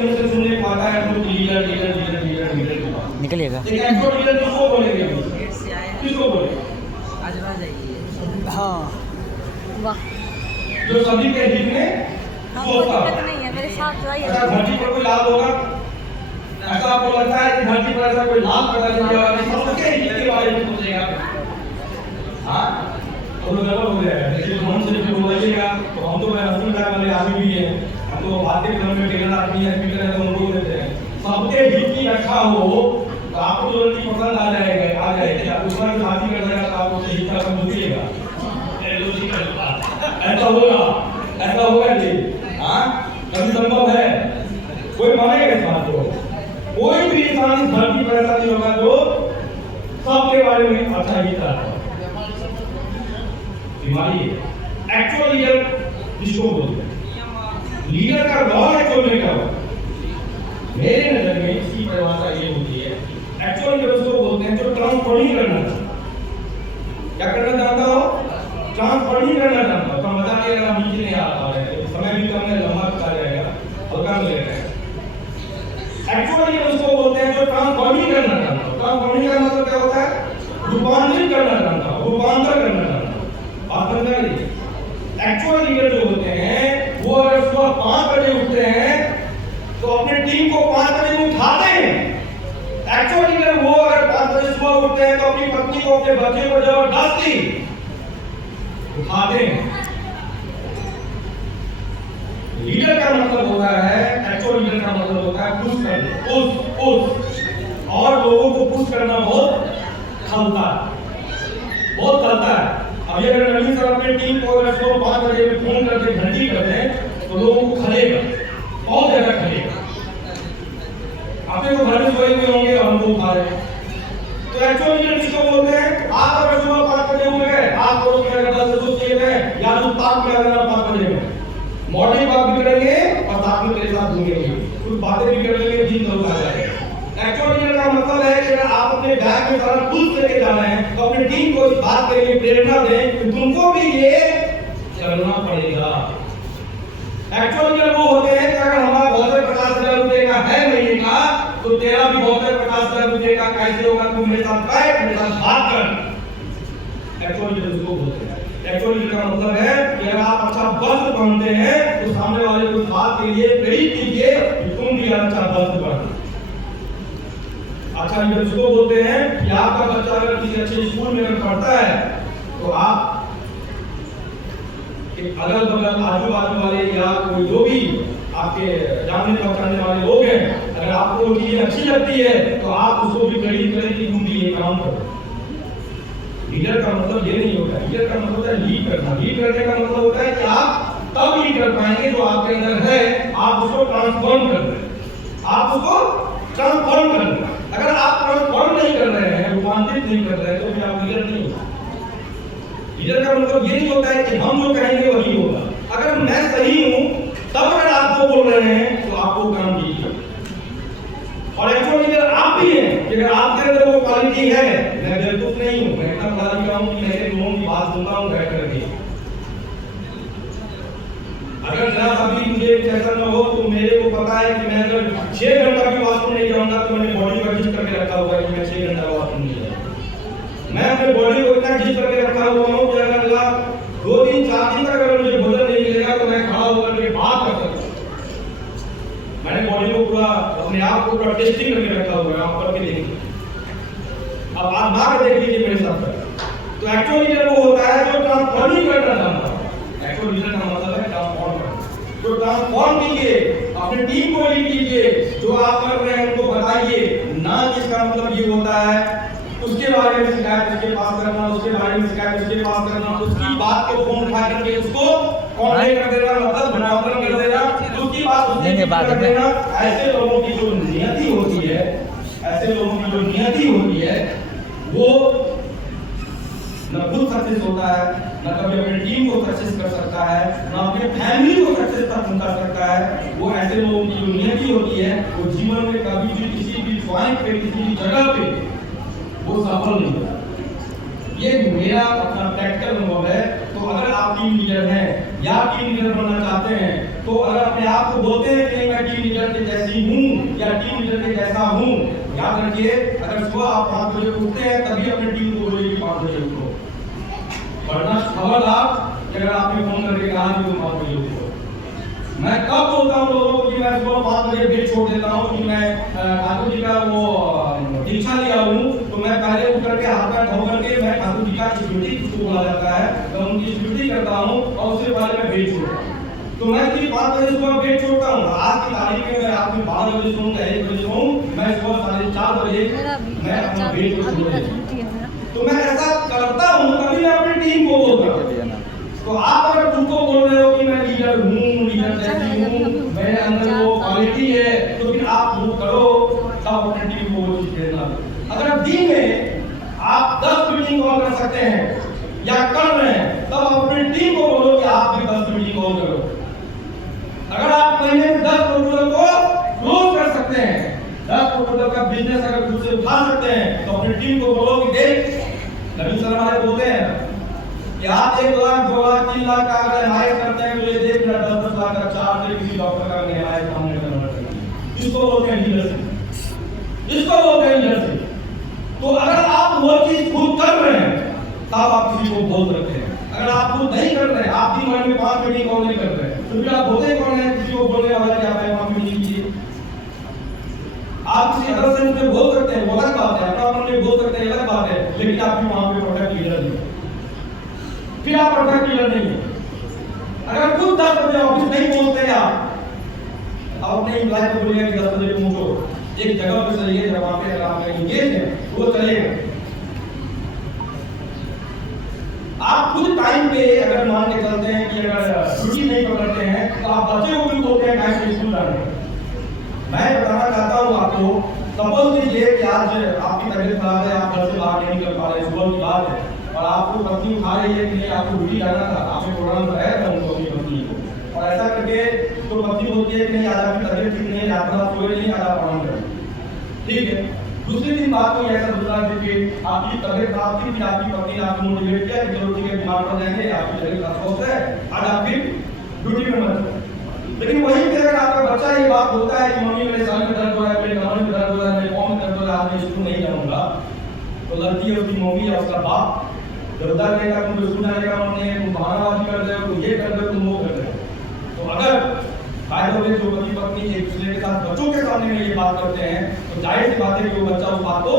से सुनने को आता है तो leader leader leader leader leader निकलिएगा। लेकिन एक्चुअल लीडर किसको बोलेंगे? किसको बोलेंगे? हाँ वाह, जो सभी के हित में हमको सोचता दिक्कत है। नहीं है, मेरे साथ तो ऐसा धरती पर कोई लाभ होगा? ऐसा आपको लगता है कि धरती पर ऐसा कोई लाभ पैदा नहीं होगा कि सबके हित के बारे में सोचेगा? हाँ, तो गड़बड़ हो जाएगा। लेकिन मन से जो बोलिएगा तो हम तो हंसी मजाक वाले आदमी भी हैं, हम तो बातें क्रम में टेलर आदमी है, स्पीकर है तो हम बोल देते हैं। सबके हित की रक्षा हो तो आपको जो लड़की पसंद आ जाएगा, दूसरा भी शादी कर देगा तो आप उससे हित का समझिएगा। ऐसा होगा जी? हाँ, कभी संभव है? कोई मानेगा इस बात को? कोई भी इंसान इस धरती पर ऐसा नहीं होगा जो सबके बारे में अच्छा ही चाहता है। बीमारी है। एक्चुअल लीडर किसको बोलते हैं? लीडर का रोल एक्चुअल में क्या होता है? मेरे नजर में इसकी परिभाषा ये होती है, एक्चुअल लीडर उसको बोलते हैं जो ट्रांसफॉर्मिंग करना चाहता है। क्या करना चाहता हो? ट्रांसफॉर्मिंग करना चाहता हो। तो मजा नहीं आ रहा, नीचे नहीं आ रहा है, समय भी कम है, लंबा चला जाएगा, हल्का मिलेगा। एक्चुअल लीडर उसको बोलते हैं जो ट्रांसफॉर्मिंग करना चाहता हो। ट्रांसफॉर्मिंग का मतलब क्या होता है? रूपांतरित करना चाहता हो, रूपांतर करना चाहता हो। बात समझ आ रही है? एक्चुअल लीडर जो होते हैं वो अगर सुबह 5 बजे उठते हैं तो अपनी टीम को 5 बजे उठाते हैं। एक्चुअल लीडर वो अगर 5 बजे सुबह उठते हैं तो अपनी पत्नी को, अपने बच्चे को जबरदस्ती उठाते हैं। लीडर का मतलब होता है, एक्चुअल लीडर का मतलब होता है पुश करना, पुश और लोगों को पुश करना बहुत खलता है। अब अगर नवीन सर अपने टीम को अगर सुबह 5 बजे में फोन करके घंटी कर दें तो लोगों को खलेगा, बहुत ज्यादा खलेगा। आपने तो घर में सोए हुए होंगे और हमको उठा रहे हैं। तो एक्चुअल लीडर किसको बोलते हैं? आप अगर सुबह 5 बजे उठ गए, आप दोस्त में अगर 10 बजे उठ गए या तो ताक में अगर 5 बजे में मॉर्निंग वॉक भी करेंगे और साथ में तेरे साथ घूमेंगे, कुछ बातें भी कर लेंगे, दिन जरूर आ जाएगा। एक्चुअल लीडर का मतलब है कि अगर आप अपने बैग में सारा टूल्स लेके जा रहे हैं तो अपनी टीम को इस बात के लिए प्रेरणा दें कि तुमको भी ये करना पड़ेगा। एक्चुअल लीडर वो होते हैं कि अगर हमारा 50,000 रुपए का है महीने का तो तेरा भी 50,000 रुपए का कैसे होगा? तू मेरे साथ बैठ, मेरे साथ बात कर। एक्चुअल लीडर उसको बोलते हैं। एक्चुअल लीडर का मतलब है कि अगर आप अच्छा वस्त्र पहनते हैं तो सामने वाले को इस बात के लिए प्रेरित कीजिए कि तुम भी अच्छा वस्त्र पहनो। अच्छा लीडर उसको बोलते हैं कि आपका बच्चा अगर किसी अच्छे स्कूल में अगर पढ़ता है तो आप अगल बगल आजू बाजू वाले या कोई जो भी आपके जानने पहचानने वाले लोग हैं, अगर आपको वो चीजें अच्छी लगती है तो आप उसको भी प्रेरित करें कि तुम भी ये काम करो। लीडर का मतलब ये नहीं होता है। लीडर का मतलब होता है लीड करना। लीड करने का मतलब होता है कि आप तब लीड कर पाएंगे जो आपके अंदर है, आप उसको ट्रांसफॉर्म कर रहे हैं, आप उसको ट्रांसफॉर्म कर रहे हैं। अगर आप ट्रांसफॉर्म नहीं कर रहे हैं, रूपांतरित नहीं कर रहे हैं तो फिर आप लीडर नहीं हो। लीडर का मतलब ये नहीं होता है कि हम जो कहेंगे वही होगा। अगर मैं सही हूं तब अगर आप वो बोल रहे हैं तो आप वो काम कीजिए। और एक्चुअली लीडर आप भी हैं कि अगर आपके अंदर वो क्वालिटी है, मैं बेवकूफ नहीं हूं, मैं इतना पढ़ा लिखा हूं कि मेरे लोगों की बात सुनता हूं बैठ करके। अगर जरा अभी मुझे टेंशन न हो तो मेरे को पता है कि मैं अगर 6 घंटा भी वॉशरूम नहीं जाऊंगा तो मैंने बॉडी को एडजस्ट करके रखा हुआ है कि मैं 6 घंटा वॉशरूम नहीं जाऊंगा। मैं अपने बॉडी को इतना एडजस्ट करके रखा हुआ हूं कि अगर अगला 2 दिन 4 दिन तक अगर मुझे भोजन नहीं मिलेगा तो मैं खड़ा होकर के बात कर सकता हूं। मैंने बॉडी को पूरा अपने आप को पूरा टेस्टिंग करके रखा हुआ है। आप करके देखिए, अब आप मार देख लीजिए मेरे साथ। तो एक्चुअल लीडर वो होता है जो ट्रांसफॉर्मिंग करना चाहता है। एक्चुअल लीडर का मतलब है ट्रांसफॉर्म करना। तो ट्रांसफॉर्म कीजिए, अपनी टीम को लीड कीजिए, जो आप कर रहे हैं उनको बताइए। ना इसका मतलब ये होता है उसके बारे में शिकायत उसके पास करना, उसके बारे में शिकायत उसके पास करना, उसकी बात को फोन उठा करके उसको कॉन्टेक्ट कर देना, मतलब बनावट कर देना, उसकी बात उससे कर देना। ऐसे लोगों की जो नियति होती है, ऐसे लोगों की जो नियति होती है वो न खुद सक्सेस होता है, न कभी अपनी टीम को सक्सेस कर सकता है, न अपने फैमिली को सक्सेस तक कर सकता है। वो ऐसे लोगों की जो नियति होती है वो जीवन में कभी भी किसी भी पॉइंट पे, किसी भी जगह पे वो सफल नहीं होता। ये मेरा अपना प्रैक्टिकल अनुभव है। तो अगर आप टीम लीडर हैं या टीम लीडर बनना चाहते हैं, तो अगर अपने आप को बोलते हैं कि मैं टीम लीडर के जैसी हूँ या टीम लीडर के जैसा हूँ, याद रखिए अगर सुबह आप 5 बजे उठते हैं तभी अपनी टीम को बोलिए कि 5 बजे उठो, वरना खबरदार अगर आपने फोन करके कहा कि तुम 5 बजे उठो। मैं कब बोलता हूँ लोगों को कि मैं सुबह 5 बजे बेड छोड़ देता हूँ कि मैं ठाकुर जी का वो दीक्षा लिया हूँ, तो मैं पहले उठ करके हाथ पैर धो करके मैं ठाकुर जी का स्मृति जिसको बोला जाता है, मैं उनकी स्मृति करता हूँ और उससे पहले मैं बेड छोड़ता हूँ। तो मैं 5 बजे सुबह बेड छोड़ता हूँ। आज की तारीख में मैं रात में 12 बजे सोऊं या 1 बजे सोऊं, मैं सुबह 4:30 बजे मैं अपना बेड को छोड़ देता हूँ। तो मैं ऐसा करता हूँ तभी मैं अपनी टीम को बोलता हूँ। तो आप अगर खुद को बोल रहे हो कि मैं लीडर हूँ, लीडर जैसी हूँ, मेरे अंदर वो क्वालिटी है, तो फिर आप वो करो तब अपनी टीम को वो चीज देना। अगर दिन में आप 10 मीटिंग कॉल कर सकते हैं या कर रहे हैं, तब अपनी टीम को बोलो कि आप भी 10 मीटिंग कॉल करो। अगर आप महीने में 10 प्रपोजल को क्लोज कर सकते हैं, 10 प्रपोजल का बिजनेस अगर खुद से उठा सकते हैं, तो अपनी टीम को बोलो कि देख नवीन सर हमारे बोलते हैं कि आप 1 लाख 2 लाख 3 लाख का अगर एमआईएस करते हैं, तो ये देख मेरा 10-10 लाख का चार्ज है किसी डॉक्टर का एमआईएस सामने कन्वर्ट करना। इसको बोलते हैं लीडरशिप, इसको बोलते हैं लीडरशिप। तो अगर आप वो चीज खुद कर रहे हैं तब आप किसी को बोल सकते हैं। अगर आप खुद नहीं कर रहे हैं, आप 3 महीने में 5 मीटिंग कॉल नहीं कर रहे हैं, तो फिर आप बोलते कौन है किसी को बोलने वाला कि आप 5 मीटिंग कीजिए। आप किसी अदर सेंस में बोल सकते हैं, वो अलग बात है, अपना मन में बोल सकते हैं, अलग बात है, लेकिन आप भी वहां पे परफेक्ट लीडर नहीं, फिर आप परफेक्ट लीडर नहीं है। अगर खुद 10 बजे ऑफिस नहीं पहुंचते हैं आप अपने एम्प्लॉय को बोलिए कि 10 बजे पहुंचो, एक जगह पे चलिए जब वहां पे अगर आप एंगेज हैं वो चलेगा। आप खुद टाइम पे अगर मान के चलते हैं कि अगर छुट्टी नहीं पकड़ते हैं, तो आप बच्चे को भी बोलते हैं टाइम पे स्कूल जाने। मैं बताना चाहता हूँ आपको, सपोज कीजिए कि आज आपकी तबीयत खराब है, आप घर से बाहर नहीं निकल पा रहे, सुबह की बात है, और आपको पत्नी उठा रही है कि नहीं आपको ड्यूटी जाना था, आपने प्रोग्राम बनाया था उनको अपनी पत्नी को, और ऐसा करके तो पत्नी बोलती है कि नहीं आज आपकी तबीयत ठीक नहीं है, रात भर सोए नहीं, आज आप आराम करें, ठीक है। दूसरी दिन बात को ऐसा दूसरा दिन कि आपकी तबीयत खराब थी, फिर आपकी पत्नी ने आपको मोटिवेट किया कि चलो ठीक है बीमार पड़ जाएंगे, आपकी तबीयत अस्वस्थ है, आज आप फिर ड्यूटी में मत। लेकिन वहीं पे अगर आपका बच्चा ये बात बोलता है कि मम्मी मेरे सर में दर्द हो रहा है, मेरे कमर में दर्द हो रहा है, मेरे पाँव में दर्द हो रहा है, आज मैं स्कूल नहीं जाऊंगा, तो लड़की है उसकी मम्मी या उसका बाप डरता रहेगा, तुम स्कूल जाने का मन नहीं है, तुम बहानाबाजी कर रहे हो, तुम ये कर रहे हो, तुम वो कर रहे हो। तो अगर बाय द वे जो पति पत्नी एक दूसरे के साथ बच्चों के सामने में ये बात करते हैं, तो जाहिर सी बात है कि वो बच्चा उस बात को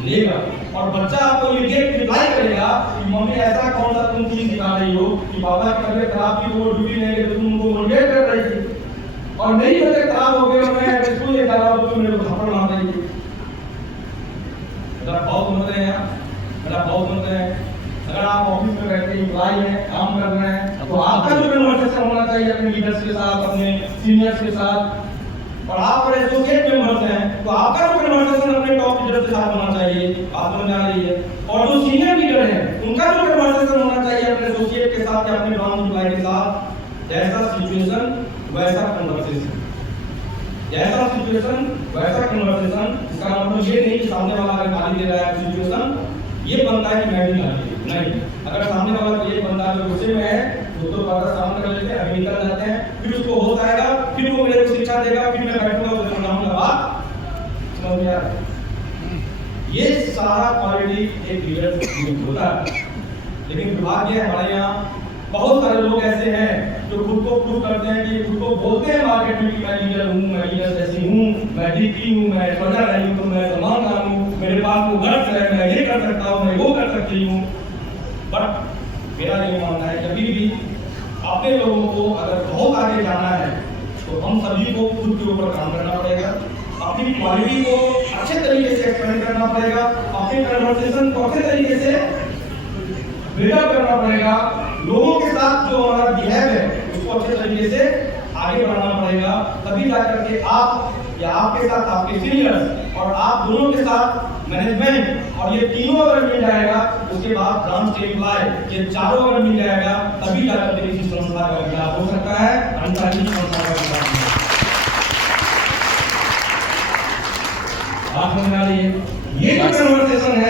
लेगा, और बच्चा आपको इमीडिएट रिप्लाई करेगा कि मम्मी ऐसा कौन सा तुम चीज सिखा रही हो कि पापा की तबीयत खराब थी, वो ड्यूटी नहीं गए, तुम उनको मोटिवेट कर रही थी, और मेरी तबीयत खराब हो गई और मैं स्कूल नहीं जा रहा हूँ, तुम मेरे को थप्पड़ मार रही थी। मेरा बहुत समझ रहे हैं आप, मेरा बहुत समझ रहे हैं। अगर आप ऑफिस में बैठे एम्प्लॉय हैं, काम कर रहे हैं, तो आपका जो कन्वर्सेशन होना चाहिए अपने लीडर्स के साथ, अपने सीनियर्स के साथ, और आप अगर एसोसिएट मेंबर्स हैं तो आपका जो कन्वर्सेशन अपने टॉप लीडर के साथ होना चाहिए, बात समझ आ रही है। और जो सीनियर लीडर हैं उनका जो कन्वर्सेशन होना चाहिए अपने एसोसिएट के साथ या अपने ब्रांच एम्प्लॉय के साथ, जैसा सिचुएशन वैसा कन्वर्सेशन, जैसा सिचुएशन वैसा कन्वर्सेशन। इसका मतलब ये नहीं कि सामने वाला अगर गाली दे रहा है सिचुएशन ये बनता है कि मैं भी गाली नहीं, अगर सामने वाला ये बंदा जो गुस्से में है तो बात सामने कर लेते हैं, अभी निकल जाते हैं, फिर उसको हो जाएगा, फिर वो मेरे को शिक्षा देगा, फिर मैं बैठूंगा उसको सुनाऊंगा, बात समझ में आ रहा है। ये सारा क्वालिटी एक लीडर में होता है। लेकिन दुर्भाग्य है हमारे यहाँ बहुत सारे लोग ऐसे हैं जो खुद को प्रूव करते हैं कि खुद को बोलते हैं मार्केट में कि मैं लीडर हूँ, मैं लीडर जैसी हूँ, मैं डीपी हूँ, मैं सजा रही हूँ, मैं सम्मानदार हूँ, मेरे पास वो गर्व है, मैं ये कर सकता हूँ, मैं वो कर सकती हूँ। बट मेरा ये मानना है कभी भी अपने लोगों को अगर बहुत आगे जाना है तो हम सभी को खुद के ऊपर काम करना पड़ेगा, अपनी क्वालिटी को अच्छे तरीके से एक्सप्लेन करना पड़ेगा, अपने कन्वर्सेशन को अच्छे तरीके से बिल्डअप करना पड़ेगा, लोगों के साथ जो हमारा बिहेव है उसको अच्छे तरीके से आगे बढ़ाना पड़ेगा। तभी जाकर के आप या आपके साथ आपके सीनियर्स और आप दोनों के साथ मैनेजमेंट और ये तीनों अगर मिल जाएगा, उसके बाद ब्रांच के एम्प्लॉय, ये चारों अगर मिल जाएगा, तभी जाकर के किसी संस्था का विकास हो सकता है, अन्यथा किसी संस्था का विकास नहीं। आप समझ आ रही है, ये जो कन्वर्सेशन है